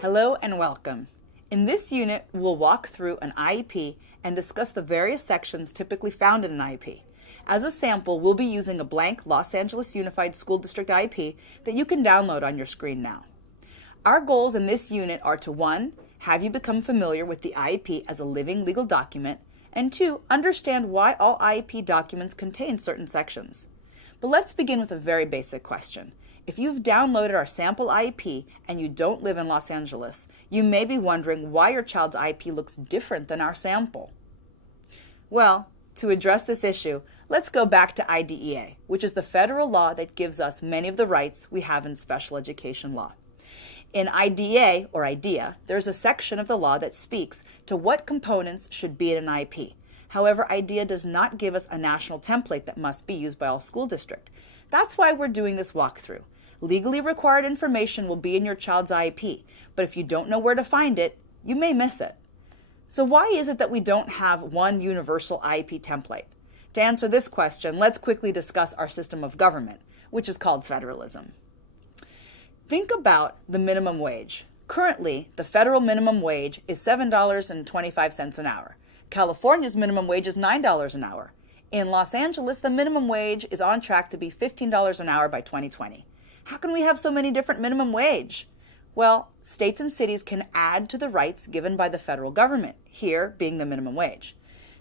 Hello and welcome. In this unit, we'll walk through an IEP and discuss the various sections typically found in an IEP. As a sample, we'll be using a blank Los Angeles Unified School District IEP that you can download on your screen now. Our goals in this unit are to 1. Have you become familiar with the IEP as a living legal document, and 2. Understand why all IEP documents contain certain sections. But let's begin with a very basic question. If you've downloaded our sample IEP and you don't live in Los Angeles, you may be wondering why your child's IEP looks different than our sample. Well, to address this issue, let's go back to IDEA, which is the federal law that gives us many of the rights we have in special education law. In IDEA, or IDEA, there's a section of the law that speaks to what components should be in an IEP. However, IDEA does not give us a national template that must be used by all school districts. That's why we're doing this walkthrough. Legally required information will be in your child's IEP, but if you don't know where to find it, you may miss it. So why is it that we don't have one universal IEP template? To answer this question, let's quickly discuss our system of government, which is called federalism. Think about the minimum wage. Currently, the federal minimum wage is $7.25 an hour. California's minimum wage is $9 an hour. In Los Angeles, the minimum wage is on track to be $15 an hour by 2020. How can we have so many different minimum wage? Well, states and cities can add to the rights given by the federal government, here being the minimum wage.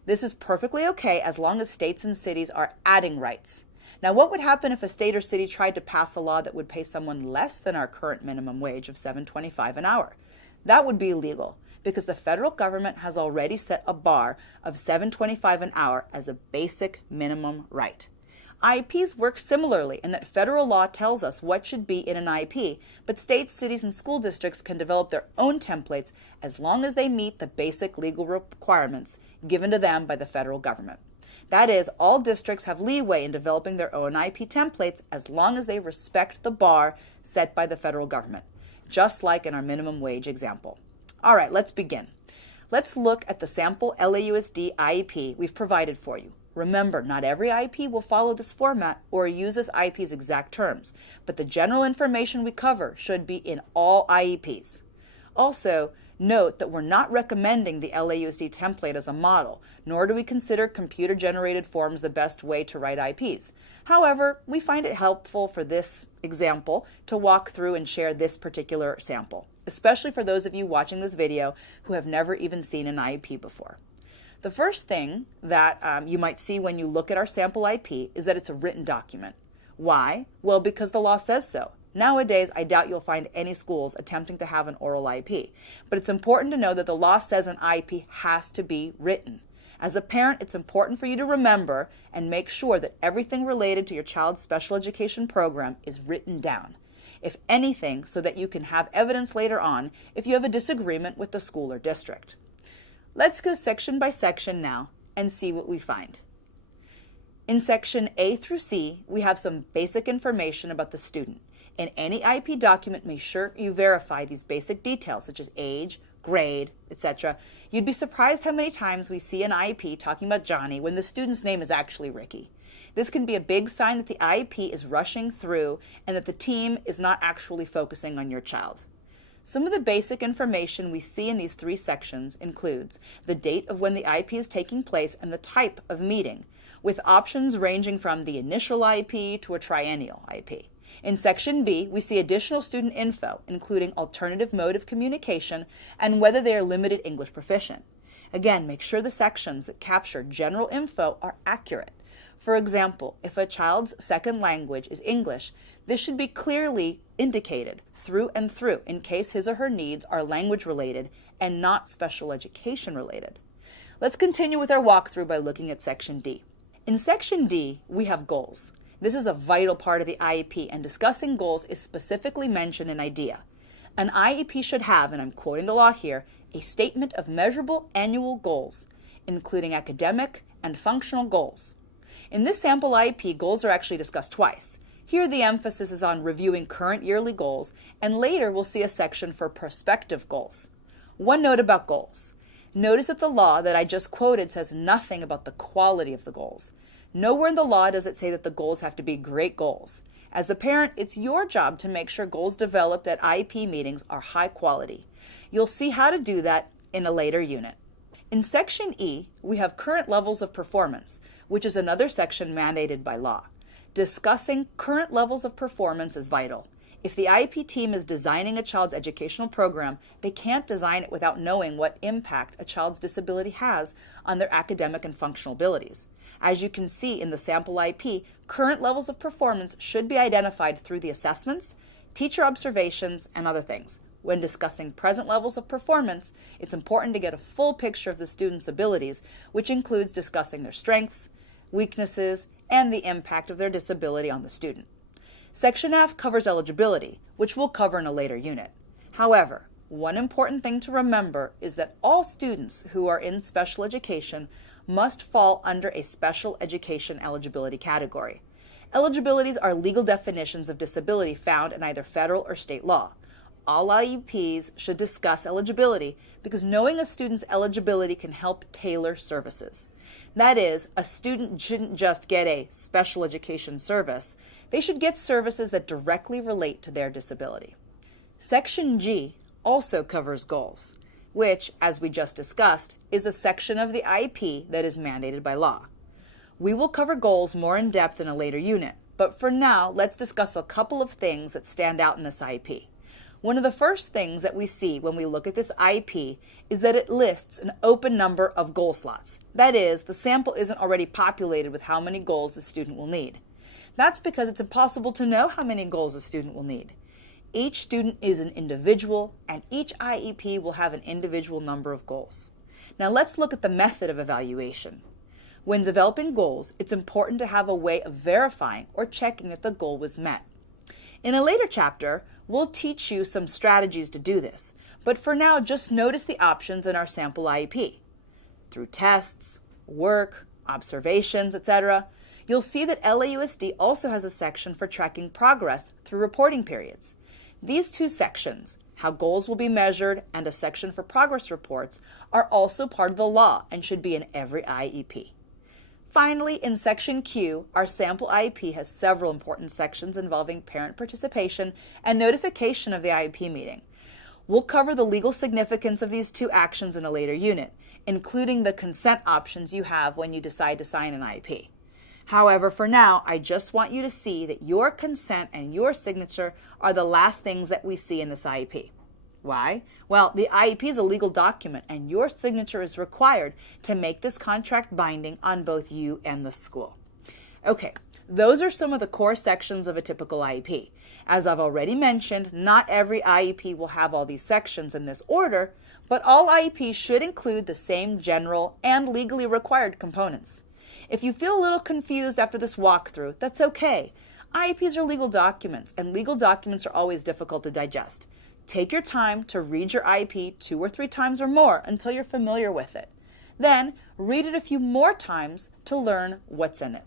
This is perfectly okay as long as states and cities are adding rights. Now, what would happen if a state or city tried to pass a law that would pay someone less than our current minimum wage of $7.25 an hour? That would be illegal because the federal government has already set a bar of $7.25 an hour as a basic minimum right. IEPs work similarly in that federal law tells us what should be in an IEP, but states, cities, and school districts can develop their own templates as long as they meet the basic legal requirements given to them by the federal government. That is, all districts have leeway in developing their own IEP templates as long as they respect the bar set by the federal government, just like in our minimum wage example. All right, let's begin. Let's look at the sample LAUSD IEP we've provided for you. Remember, not every IEP will follow this format or use this IEP's exact terms, but the general information we cover should be in all IEPs. Also, note that we're not recommending the LAUSD template as a model, nor do we consider computer-generated forms the best way to write IEPs. However, we find it helpful for this example to walk through and share this particular sample, especially for those of you watching this video who have never even seen an IEP before. The first thing that you might see when you look at our sample IEP is that it's a written document. Why? Well, because the law says so. Nowadays, I doubt you'll find any schools attempting to have an oral IEP, but it's important to know that the law says an IEP has to be written. As a parent, it's important for you to remember and make sure that everything related to your child's special education program is written down. If anything, so that you can have evidence later on if you have a disagreement with the school or district. Let's go section by section now and see what we find. In section A through C, we have some basic information about the student. In any IEP document, make sure you verify these basic details such as age, grade, etc. You'd be surprised how many times we see an IEP talking about Johnny when the student's name is actually Ricky. This can be a big sign that the IEP is rushing through and that the team is not actually focusing on your child. Some of the basic information we see in these three sections includes the date of when the IEP is taking place and the type of meeting, with options ranging from the initial IEP to a triennial IEP. In section B, we see additional student info, including alternative mode of communication and whether they are limited English proficient. Again, make sure the sections that capture general info are accurate. For example, if a child's second language is English, this should be clearly indicated through and through in case his or her needs are language related and not special education related. Let's continue with our walkthrough by looking at section D. In section D, we have goals. This is a vital part of the IEP, and discussing goals is specifically mentioned in IDEA. An IEP should have, and I'm quoting the law here, a statement of measurable annual goals, including academic and functional goals. In this sample IEP, goals are actually discussed twice. Here the emphasis is on reviewing current yearly goals, and later we'll see a section for prospective goals. One note about goals. Notice that the law that I just quoted says nothing about the quality of the goals. Nowhere in the law does it say that the goals have to be great goals. As a parent, it's your job to make sure goals developed at IEP meetings are high quality. You'll see how to do that in a later unit. In Section E, we have current levels of performance, which is another section mandated by law. Discussing current levels of performance is vital. If the IEP team is designing a child's educational program, they can't design it without knowing what impact a child's disability has on their academic and functional abilities. As you can see in the sample IEP, current levels of performance should be identified through the assessments, teacher observations, and other things. When discussing present levels of performance, it's important to get a full picture of the student's abilities, which includes discussing their strengths, weaknesses, and the impact of their disability on the student. Section F covers eligibility, which we'll cover in a later unit. However, one important thing to remember is that all students who are in special education must fall under a special education eligibility category. Eligibilities are legal definitions of disability found in either federal or state law. All IEPs should discuss eligibility because knowing a student's eligibility can help tailor services. That is, a student shouldn't just get a special education service. They should get services that directly relate to their disability. Section G also covers goals, which, as we just discussed, is a section of the IEP that is mandated by law. We will cover goals more in depth in a later unit, but for now, let's discuss a couple of things that stand out in this IEP. One of the first things that we see when we look at this IEP is that it lists an open number of goal slots. That is, the sample isn't already populated with how many goals the student will need. That's because it's impossible to know how many goals a student will need. Each student is an individual, and each IEP will have an individual number of goals. Now let's look at the method of evaluation. When developing goals, it's important to have a way of verifying or checking that the goal was met. In a later chapter, we'll teach you some strategies to do this, but for now, just notice the options in our sample IEP. Through tests, work, observations, etc., you'll see that LAUSD also has a section for tracking progress through reporting periods. These two sections, how goals will be measured and a section for progress reports, are also part of the law and should be in every IEP. Finally, in Section Q, our sample IEP has several important sections involving parent participation and notification of the IEP meeting. We'll cover the legal significance of these two actions in a later unit, including the consent options you have when you decide to sign an IEP. However, for now, I just want you to see that your consent and your signature are the last things that we see in this IEP. Why? Well, the IEP is a legal document, and your signature is required to make this contract binding on both you and the school. Okay, those are some of the core sections of a typical IEP. As I've already mentioned, not every IEP will have all these sections in this order, but all IEPs should include the same general and legally required components. If you feel a little confused after this walkthrough, that's okay. IEPs are legal documents, and legal documents are always difficult to digest. Take your time to read your IEP 2 or 3 times or more until you're familiar with it. Then, read it a few more times to learn what's in it.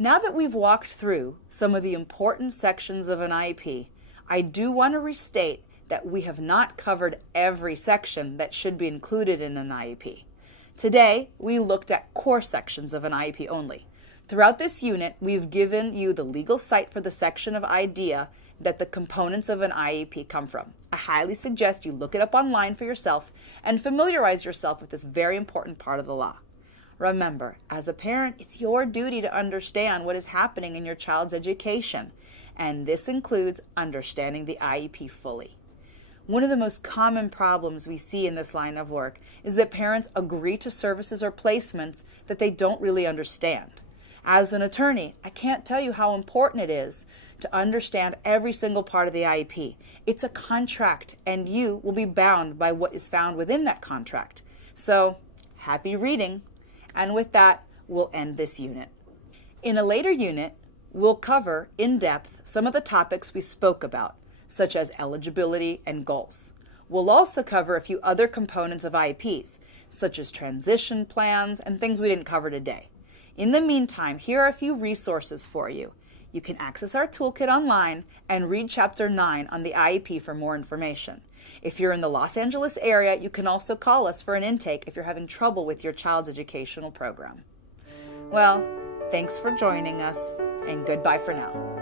Now that we've walked through some of the important sections of an IEP, I do want to restate that we have not covered every section that should be included in an IEP. Today, we looked at core sections of an IEP only. Throughout this unit, we've given you the legal site for the section of IDEA that the components of an IEP come from. I highly suggest you look it up online for yourself and familiarize yourself with this very important part of the law. Remember, as a parent, it's your duty to understand what is happening in your child's education, and this includes understanding the IEP fully. One of the most common problems we see in this line of work is that parents agree to services or placements that they don't really understand. As an attorney, I can't tell you how important it is to understand every single part of the IEP. It's a contract, and you will be bound by what is found within that contract. So, happy reading. And with that, we'll end this unit. In a later unit, we'll cover in depth some of the topics we spoke about, such as eligibility and goals. We'll also cover a few other components of IEPs, such as transition plans and things we didn't cover today. In the meantime, here are a few resources for you. You can access our toolkit online and read Chapter 9 on the IEP for more information. If you're in the Los Angeles area, you can also call us for an intake if you're having trouble with your child's educational program. Well, thanks for joining us, and goodbye for now.